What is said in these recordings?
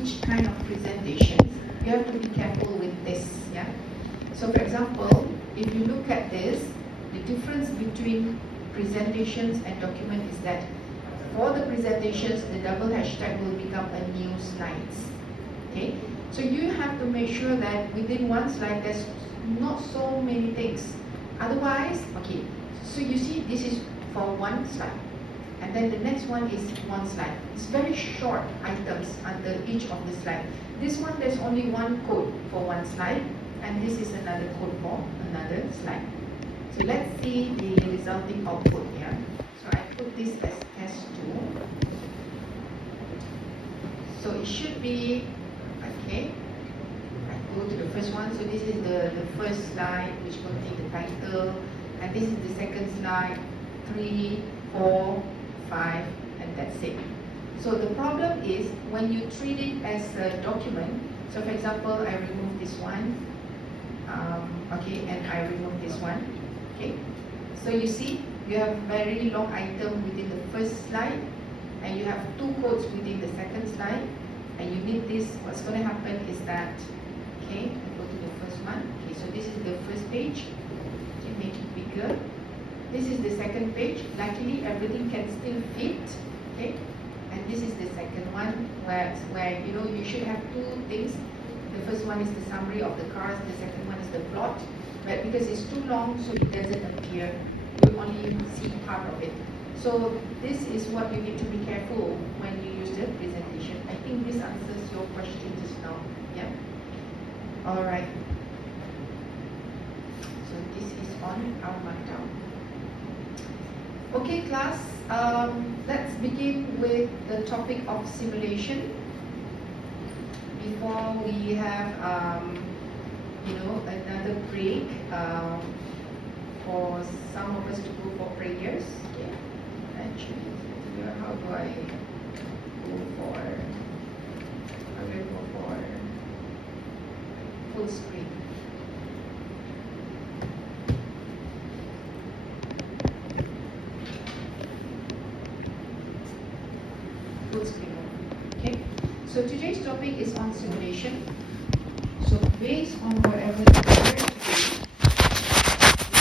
which kind of presentations, you have to be careful with this. Yeah. So for example, if you look at this, the difference between presentations and document is that for the presentations, the double hashtag will become a new slides. Okay, so you have to make sure that within one slide there's not so many things. Otherwise, okay, so you see this is for one slide, and then the next one is one slide. It's very short items under each of the slide. This one there's only one code for one slide, and this is another code for another slide. So let's see the resulting output here. So I put this as S2. So it should be, okay, I go to the first one. So this is the first slide which contains the title, and this is the second slide, 3, 4, 5, and that's it. So the problem is when you treat it as a document, so for example, I remove this one, okay, and I remove this one, okay. So you see, you have very long item within the first slide, and you have 2 codes within the second slide, and you need this. What's going to happen is that, okay, I go to the first one. Okay, so this is the first page. Okay, make it bigger. This is the second page. Luckily, everything can still fit. Okay, and this is the second one where you know you should have 2 things. The first one is the summary of the cars. The second one is the plot. But because it's too long, so it doesn't appear. You only see part of it. So this is what you need to be careful when you use the presentation. I think this answers your question just now. Yeah. All right. So this is on our markdown. Okay, class. Let's begin with the topic of simulation. Before we have, you know, another break for some of us to go for prayers. Yeah. Actually, how do I go for full screen? Full screen. Okay. So today's topic is on simulation. So based on whatever you learned today,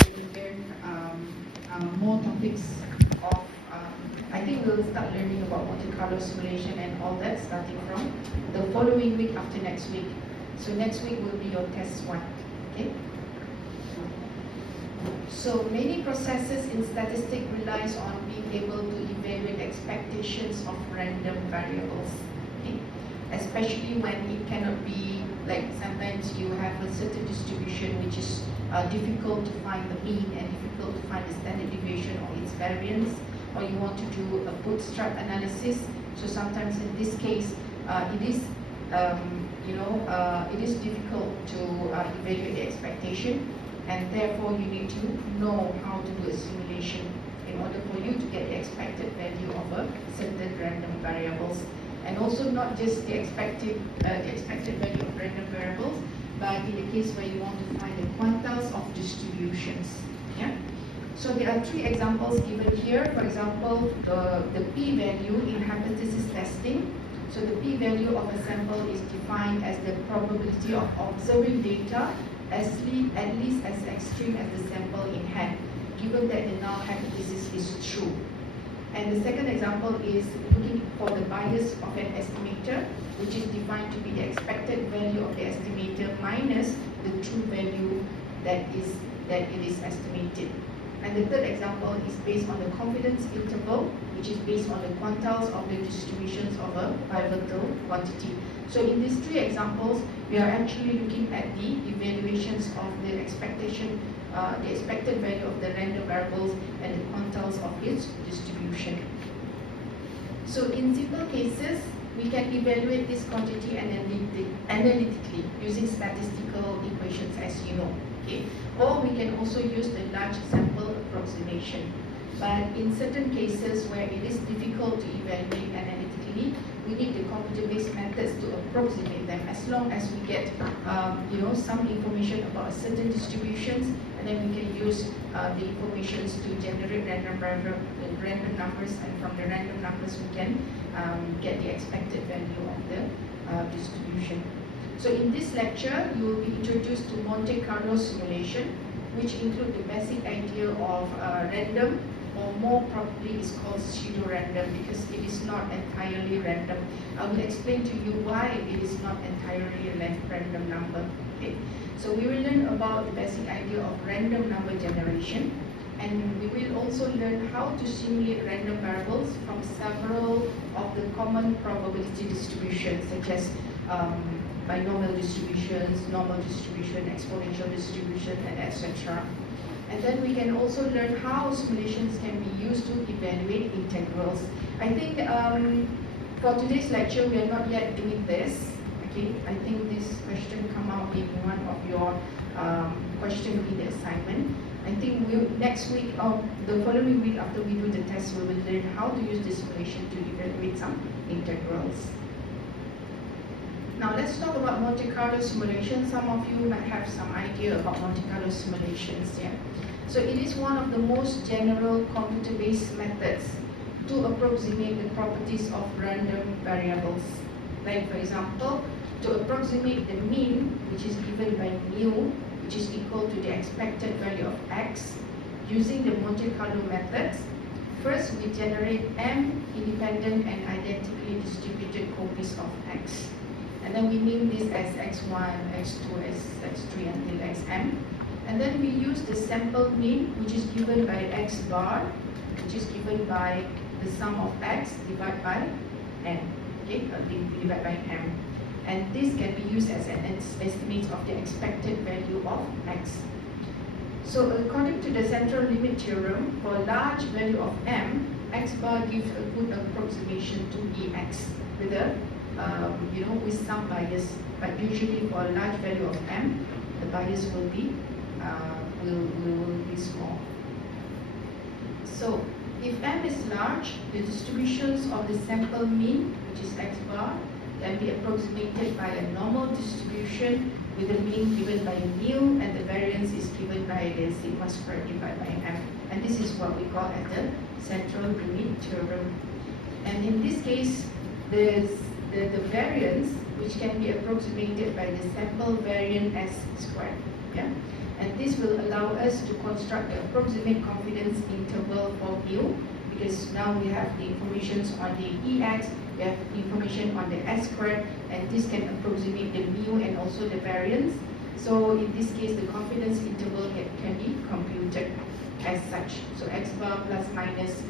we will learn more topics of, I think we'll start learning about Monte Carlo simulation and all that starting from the following week after next week. So next week will be your test 1, okay? So many processes in statistics relies on being able to evaluate expectations of random variables, okay? Especially when it cannot be, like sometimes you have a certain distribution which is difficult to find the mean and difficult to find the standard deviation or its variance, or you want to do a bootstrap analysis. So sometimes in this case, it is, it is difficult to evaluate the expectation, and therefore you need to know how to do a simulation in order for you to get the expected value of a certain random variables. And also not just the expected value of random variables, but in the case where you want to find the quantiles of distributions. Yeah. So there are 3 examples given here. For example, the p-value in hypothesis testing. So the p-value of a sample is defined as the probability of observing data at least as extreme as the sample in hand, given that the null hypothesis is true. And the second example is looking for the bias of an estimator, which is defined to be the expected value of the estimator minus the true value that it is estimated. And the third example is based on the confidence interval, which is based on the quantiles of the distributions of a pivotal quantity. So in these 3 examples, we are actually looking at the evaluations of the expectation, the expected value of the random variables and the quantiles of its distribution. So in simple cases, we can evaluate this quantity analytically using statistical equations, as you know. Okay? Or we can also use the large sample approximation. But in certain cases where it is difficult to evaluate analytically, we need the computer-based methods to approximate them, as long as we get some information about certain distributions, and then we can use the information to generate random numbers, and from the random numbers we can get the expected value of the So in this lecture, you will be introduced to Monte Carlo simulation, which include the basic idea of random, or more probably is called pseudo-random because it is not entirely random. I will explain to you why it is not entirely a random number. Okay, so we will learn about the basic idea of random number generation, and we will also learn how to simulate random variables from several of the common probability distributions, such as binomial distributions, normal distribution, exponential distribution, and etc. And then we can also learn how simulations can be used to evaluate integrals. I think for today's lecture, we are not yet doing this. Okay, I think this question come out in one of your question in the assignment. I think next week or the following week after we do the test, we will learn how to use the simulation to evaluate some integrals. Now let's talk about Monte Carlo simulation. Some of you might have some idea about Monte Carlo simulations. Yeah. So it is one of the most general computer-based methods to approximate the properties of random variables. Like for example, to approximate the mean, which is given by mu, which is equal to the expected value of x, using the Monte Carlo methods. First, we generate m independent and identically distributed copies of x. And then we name this as x1, x2, x3 until xm. And then we use the sample mean, which is given by x bar, which is given by the sum of x divided by n. Okay, divided by m. And this can be used as an estimate of the expected value of x. So according to the central limit theorem, for a large value of m, x bar gives a good approximation to ex with a with some bias, but usually for a large value of m, the bias will be small. So if m is large, the distributions of the sample mean, which is x bar, can be approximated by a normal distribution with the mean given by mu and the variance is given by the sigma squared divided by m. And this is what we call as the central limit theorem. And in this case, the variance, which can be approximated by the sample variance S squared. Yeah? And this will allow us to construct the approximate confidence interval for mu, because now we have the information on the Ex, we have information on the S squared, and this can approximate the mu and also the variance. So in this case, the confidence interval can be computed as such. So X bar plus minus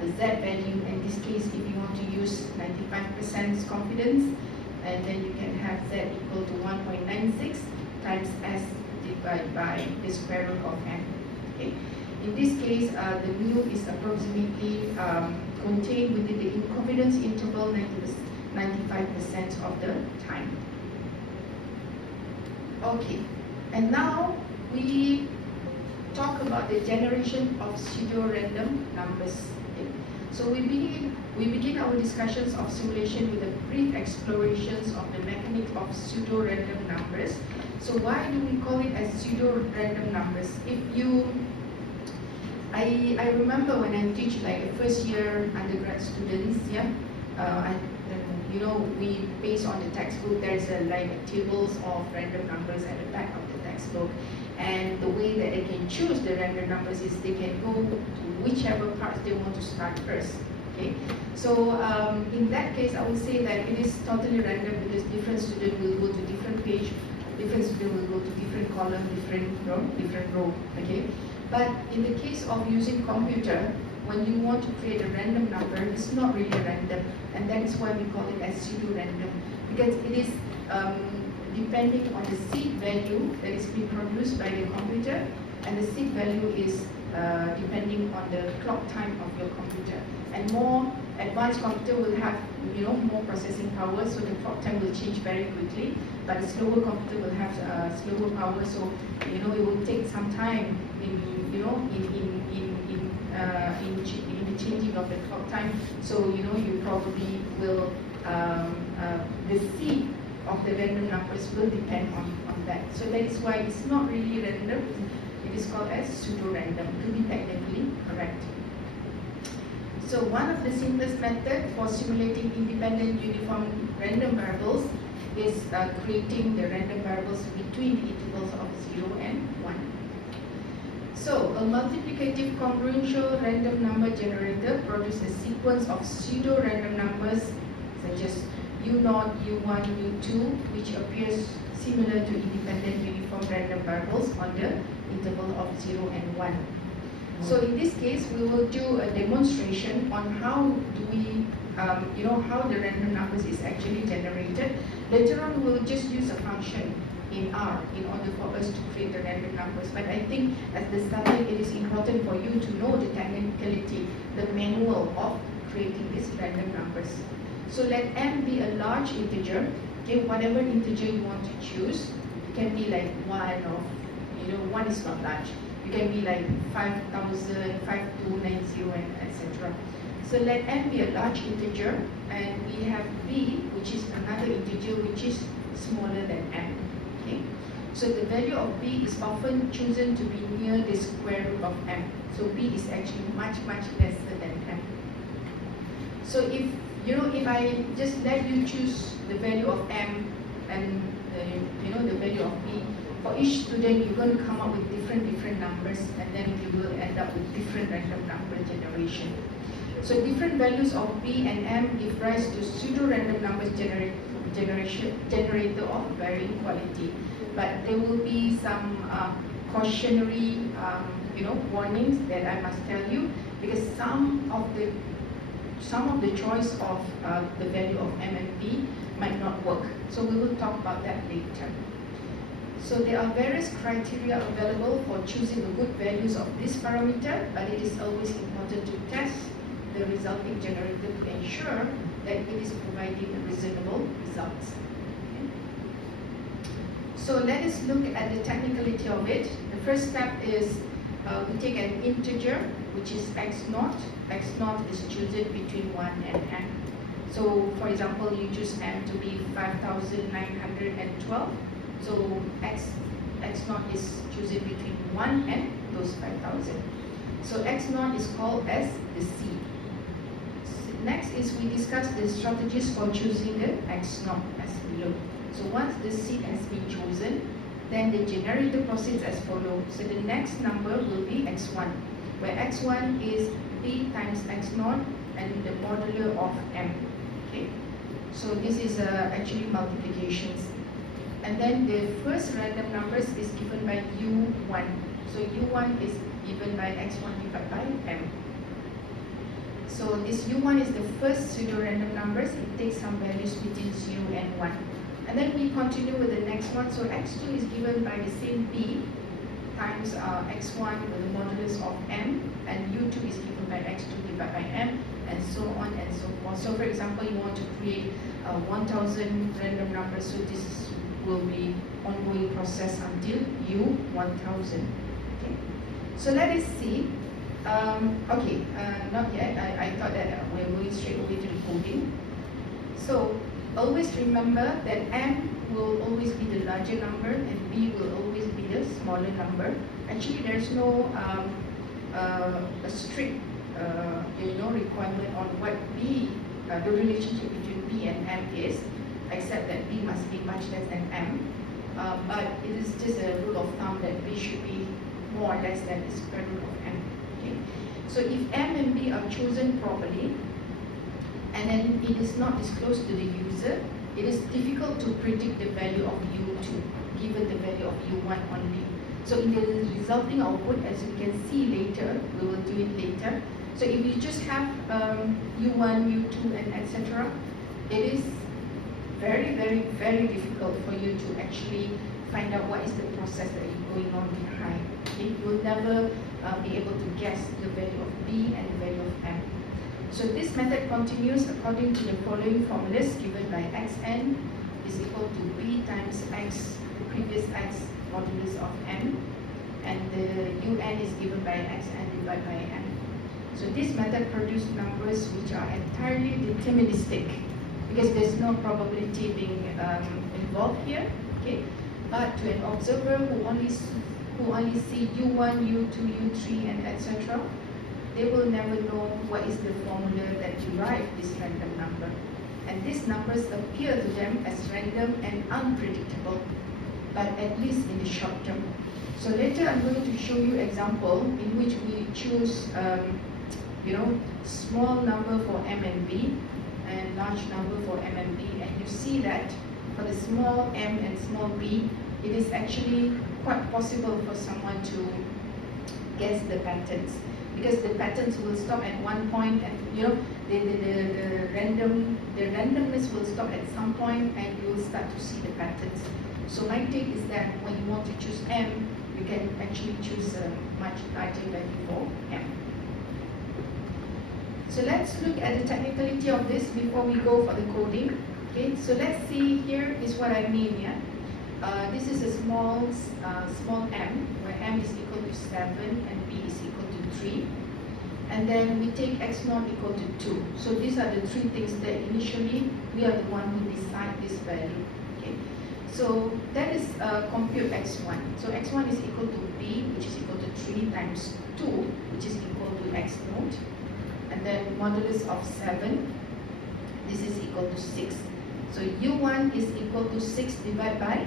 the Z value. In this case, if you want to use 95% confidence, and then you can have Z equal to 1.96 times S divided by the square root of n. Okay. In this case, the mu is approximately contained within the confidence interval 95% of the time. Okay, and now we talk about the generation of pseudo-random numbers. Okay. So we begin our discussions of simulation with a brief explorations of the mechanics of pseudo-random numbers. So why do we call it as pseudo-random numbers? I remember when I teach like the first year undergrad students, we based on the textbook, there's like tables of random numbers at the back of the textbook, and the way that they can choose the random numbers is they can go to whichever parts they want to start first. Okay, so in that case, I would say that it is totally random because different student will go to different page, different student will go to different column, different row. Okay. But in the case of using computer, when you want to create a random number, it's not really random, and that is why we call it as pseudo-random, because it is depending on the seed value that is being produced by the computer, and the seed value is depending on the clock time of your computer. And more advanced computer will have more processing power, so the clock time will change very quickly. But the slower computer will have slower power, so it will take some time in the changing of the clock time. So you probably will the seed of the random numbers will depend on that. So that is why it's not really random. It is called as pseudo-random to be technically correct. So one of the simplest methods for simulating independent uniform random variables is creating the random variables between the intervals of 0 and 1. So, a multiplicative congruential random number generator produces a sequence of pseudo-random numbers such as U0, U1, U2, which appears similar to independent uniform random variables on the interval of 0 and 1. So in this case, we will do a demonstration on how do we, how the random numbers is actually generated. Later on, we'll just use a function in R in order for us to create the random numbers. But I think as the starting, it is important for you to know the technicality, the manual of creating these random numbers. So let m be a large integer. Okay, whatever integer you want to choose. It can be like 1 or, 1 is not large. It can be like 5,000, 5290, and etc. So let m be a large integer, and we have b, which is another integer which is smaller than m. Okay, so the value of b is often chosen to be near the square root of m. So b is actually much lesser than m. So if I just let you choose the value of m and the value of b, for each student you're going to come up with different numbers, and then you will end up with different random number generation. So different values of b and m give rise to pseudo-random numbers generator of varying quality. But there will be some cautionary warnings that I must tell you, because some of the choice of the value of m and b might not work. So we will talk about that later. So there are various criteria available for choosing the good values of this parameter, but it is always important to test the resulting generator to ensure that it is providing reasonable results. Okay. So let us look at the technicality of it. The first step is we take an integer, which is x0. x0 is chosen between 1 and m. So for example, you choose m to be 5,912. So x0 is chosen between 1 and those 5,000. So x0 is called as the seed. Next is we discuss the strategies for choosing the x0 as below. So once the seed has been chosen, then the generator proceeds as follows. So the next number will be x1, where x1 is b times x0 and the modulo of m. Okay, so this is actually multiplications. And then the first random numbers is given by u1. So u1 is given by x1 divided by m. So this u1 is the first pseudo-random numbers. It takes some values between 0 and 1. And then we continue with the next one. So x2 is given by the same b times x1 with the modulus of m, and u2 is given by x2 divided by m, and so on and so forth. So for example, you want to create 1,000 random numbers, so this will be ongoing process until u1000. Okay, so let us see. Not yet. I thought that we're going straight away to the coding. So always remember that m will always be the larger number and b will always be the smaller number. Actually, there's no a strict requirement on what b, the relationship between b and m is, except that b must be much less than m. But it is just a rule of thumb that b should be more or less than the square root of m. Okay? So if m and b are chosen properly, and then it is not disclosed to the user, it is difficult to predict the value of u2 given the value of u1 only. So in the resulting output, as you can see later, we will do it later. So if you just have u1, u2, and etc., it is very difficult for you to actually find out what is the process that is going on behind. Okay? You will never be able to guess the value of b and the value of m. So this method continues according to the following formulas given by xn is equal to b times x, the previous x modulus of m, and the un is given by xn divided by m. So this method produces numbers which are entirely deterministic, because there's no probability being involved here. Okay, but to an observer who only see u1, u2, u3, and etc., they will never know what is the formula that derives this random number. and these numbers appear to them as random and unpredictable, but at least in the short term. So later I'm going to show you example in which we choose small number for M and B and large number for M and B, and you see that for the small m and small b, it is actually quite possible for someone to guess the patterns, because the patterns will stop at one point, and the randomness will stop at some point, and you will start to see the patterns. So my take is that when you want to choose m, you can actually choose a much larger value for m. So let's look at the technicality of this before we go for the coding. Okay, so let's see, here is what I mean. This is a small m, where m is equal to 7 and b is equal to 3. And then we take x naught equal to 2. So these are the three things that initially we are the one who decide this value. Okay, so that is compute x1. So x1 is equal to b, which is equal to 3 times 2, which is equal to x naught. And then modulus of 7, this is equal to 6. So u1 is equal to 6 divided by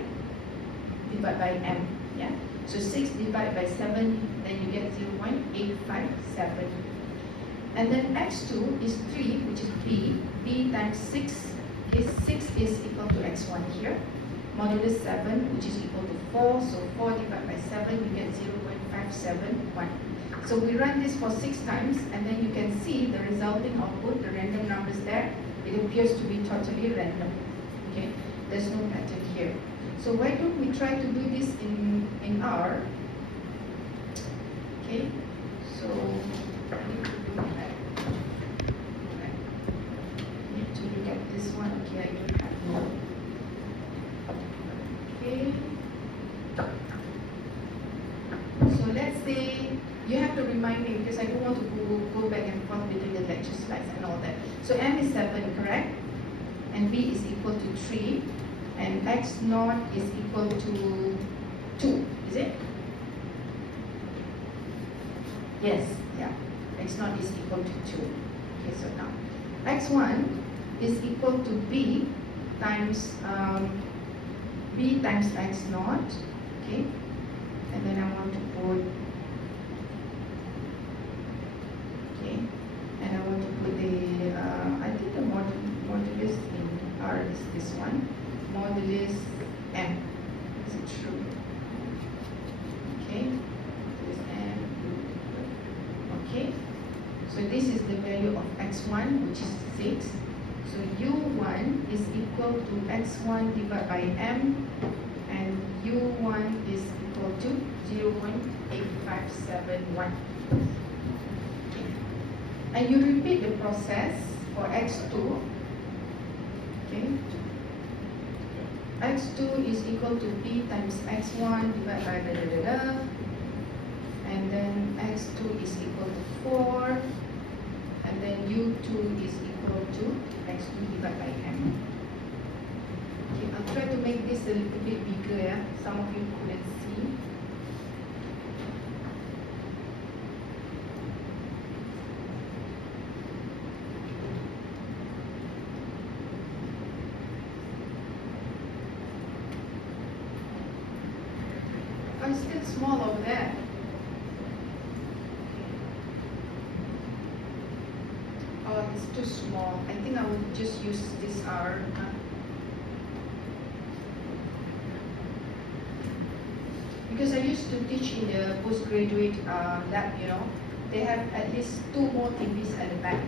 m. Yeah. So 6 divided by 7, then you get 0.857. And then x2 is 3, which is b times 6 is 6 is equal to x1 here. Modulus 7, which is equal to 4, so 4 divided by 7, you get 0.571. So we run this for 6 times, and then you can see the resulting output, the random numbers there. It appears to be totally random. Okay, there's no pattern here. So why don't we try to do this in R? Okay, so I need to do that. I need to look at this one. Okay, I don't have no. Okay. So let's say, you have to remind me because I don't want to go back and forth between the lecture slides and all that. So m is 7, correct? And b is equal to 3. And x naught is equal to 2, is it? Yes, yeah. X naught is equal to 2. Okay, so now x1 is equal to b times x naught. Okay, and then I want to put and I want to put the I think the modulus in R is this one, modulus m. Is it true? Okay, modulus m. Okay, so this is the value of x1, which is 6. So u1 is equal to x1 divided by m, and u1 is equal to 0.8571. And you repeat the process for x2. Okay. x2 is equal to b times x1 divided by and then x2 is equal to 4, and then u2 is equal to x2 divided by m. Okay, I'll try to make this a little bit bigger. Yeah? Some of you couldn't see. It's still small over there. Oh, it's too small. I think I will just use this R. Because I used to teach in the postgraduate lab, they have at least 2 more TVs at the back.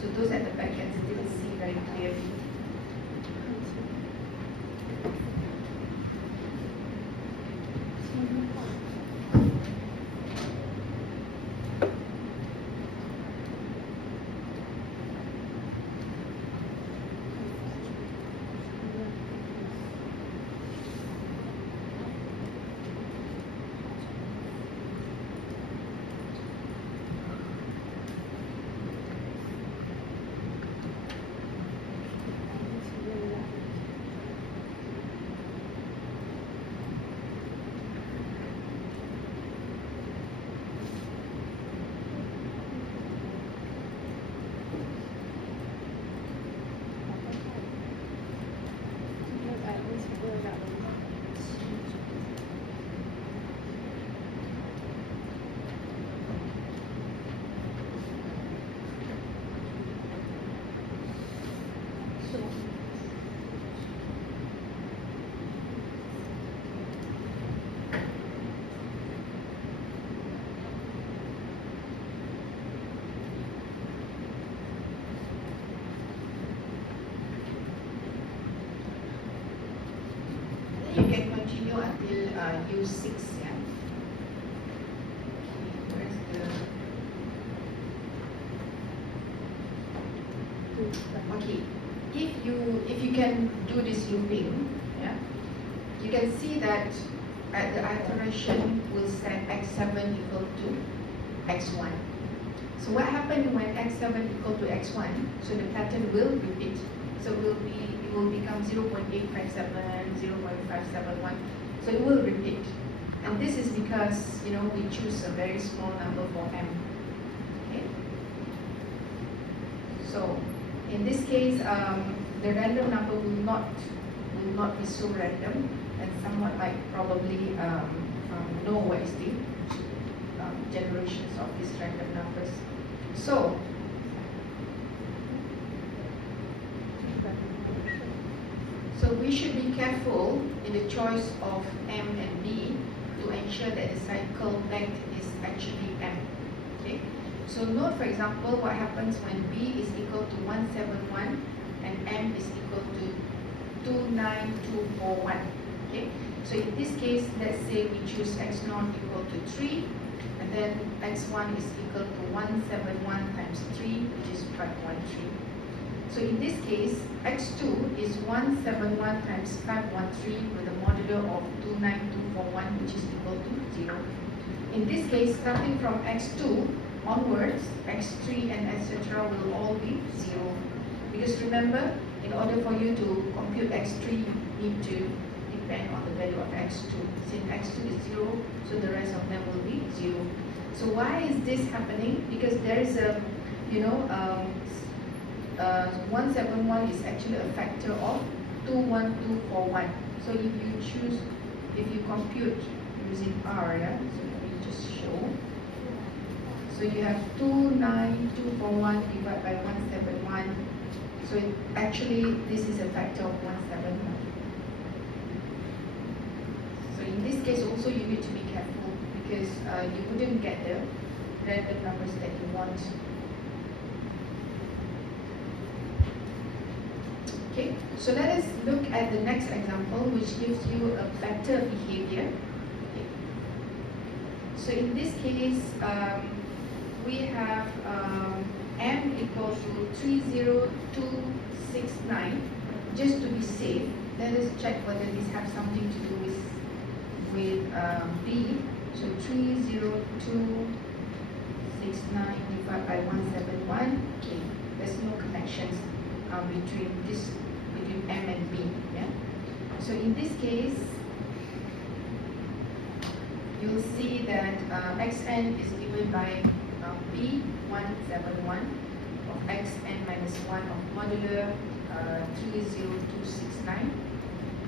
So those at the back can still see very clearly. continue until U6. Yeah. Okay, where's the? Okay, if you can do this looping, yeah, you can see that at the iteration will set x7 equal to x1. So what happened when x7 equal to x1? So the pattern will repeat. So it will become 0.857, 0.571. So it will repeat. And this is because we choose a very small number for m. Okay. So in this case, the random number will not be so random, and someone might probably know what is the generations of these random numbers. So we should be careful in the choice of M and B to ensure that the cycle length is actually M. Okay. So note, for example, what happens when B is equal to 171 and M is equal to 29241. Okay. So in this case, let's say we choose x0 equal to 3, and then x1 is equal to 171 times 3, which is 513. So in this case, x2 is 171 times 513 with a modulo of 29241, which is equal to 0. In this case, starting from x2 onwards, x3 and etc. will all be 0. Because remember, in order for you to compute x3, you need to depend on the value of x2. Since x2 is 0, so the rest of them will be 0. So why is this happening? Because there is a, 171 is actually a factor of 21241. So if you compute using R, yeah, so let me just show. So you have 29241 divided by 171. So actually this is a factor of 171. So in this case also you need to be careful, because you wouldn't get the random numbers that you want. Okay, so let us look at the next example, which gives you a vector behavior. Okay. So in this case, we have m equals to 30269. Just to be safe, let us check whether this has something to do with b. So 30269 divided by 171. Okay, there's no connections between m and b. Yeah. So in this case, you'll see that xn is given by b 171 of xn minus 1 of modular 30269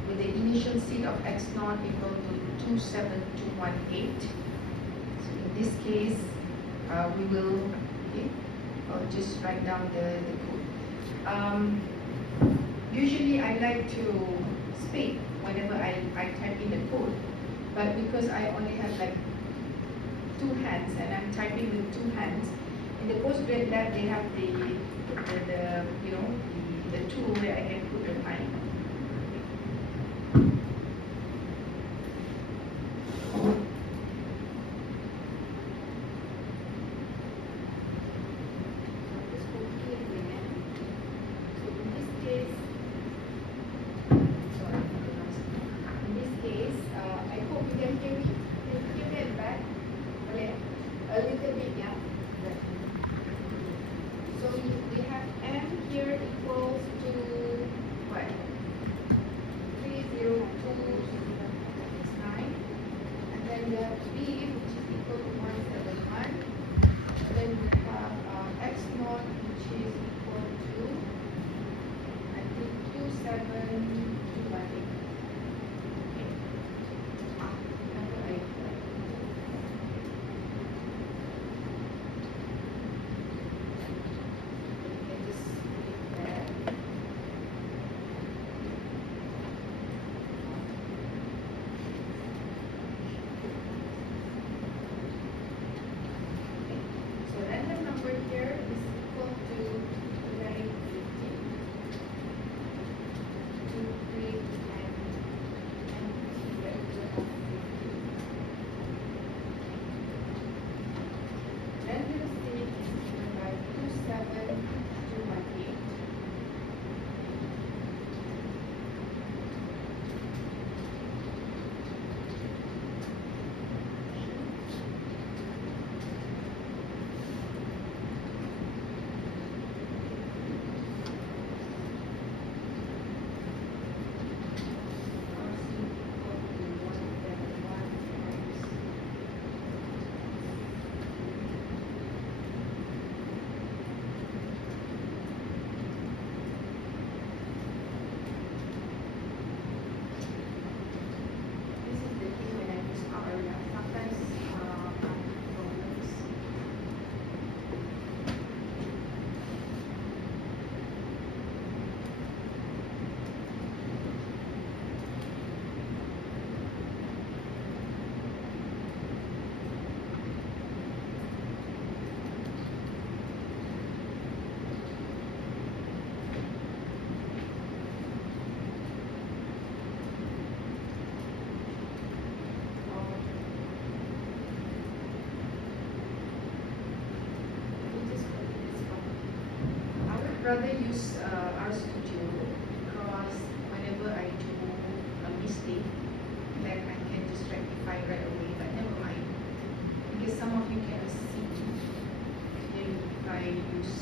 with the initial seed of x0 equal to 27218. So in this case, we will, okay, I'll just write down the code. Usually I like to speak whenever I type in the code, but because I only have like 2 hands and I'm typing with 2 hands, in the Postgrad lab they have the tool where I can put the time. rather use RStudio because whenever I do a mistake, then I can just rectify right away. But never mind, because some of you can see if I use.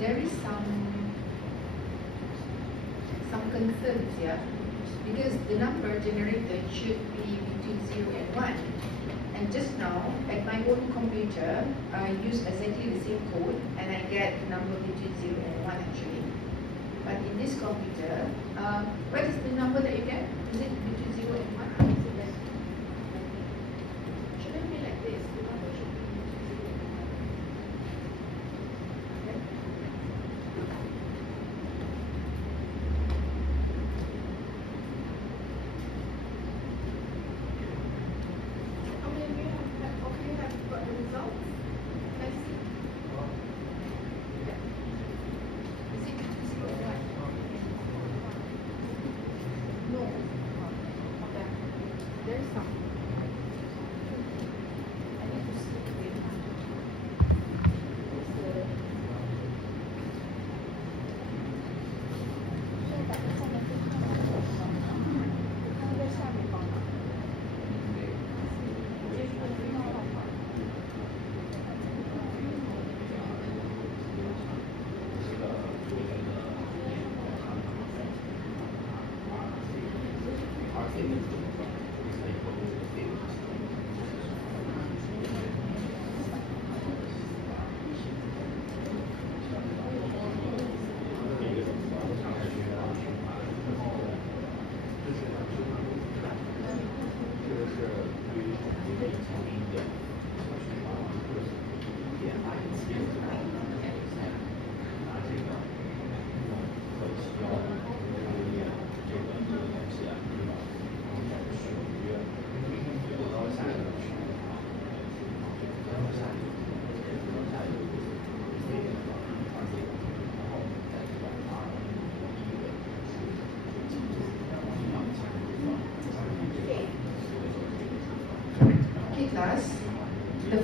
There is some concerns here because the number generated should be between 0 and 1. And just now, at my own computer, I use exactly the same code and I get the number between 0 and 1 actually. But in this computer, what is the number that you get? Is it between 0 and 1? Or is it like, shouldn't be like this. The number should be between 0 and 1. Okay? Okay, we have got the results. Can I see? Yeah. Is it between 0 and 1? No. Okay.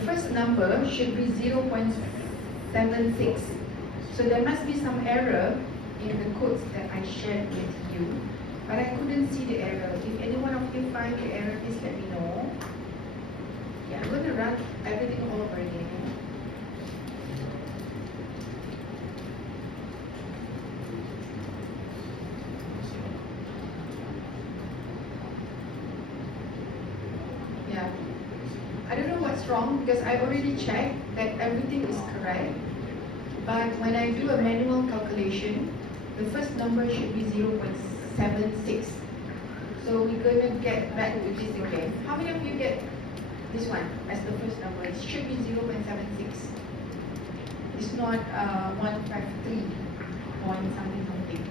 first number should be 0.76. So there must be some error in the codes that I shared with you, but I couldn't see the error. If any one of you find the error, please let me know. Yeah, I'm going to run everything all over again. Yeah, I don't know what's wrong because I already checked that everything is correct. But when I do a manual calculation, the first number should be 0.76. So we're going to get back to this again. How many of you get this one as the first number? It should be 0.76. It's not 153 point something something.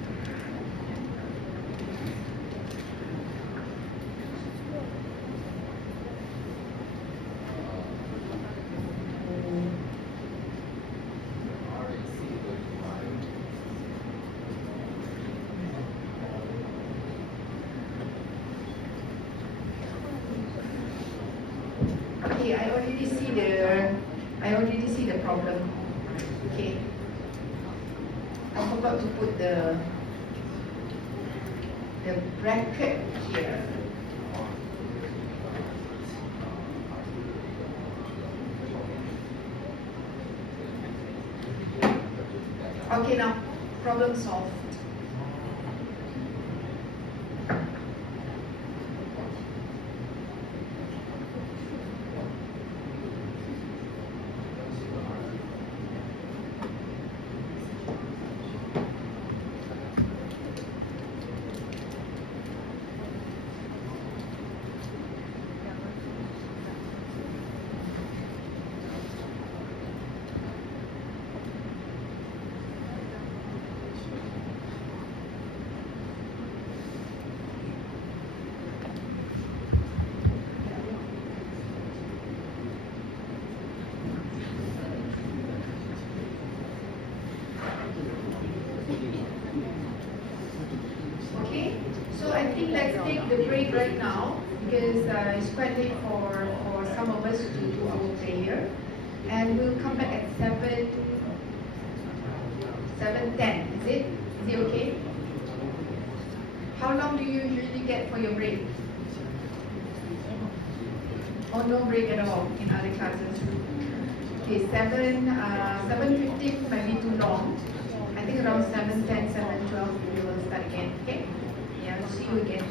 Okay, I already see the problem. Okay, I forgot to put the bracket here. Okay, now problem solved. Okay, so I think let's take the break right now because it's quite late for some of us to do our prayer, and we'll come back at 7:10. Is it okay? How long do you usually get for your break? Oh, no break at all in other classes. Okay, 7:15 might be too long. I think around 7:10, 7:12 we will start again. Okay? Yeah, we'll see you again.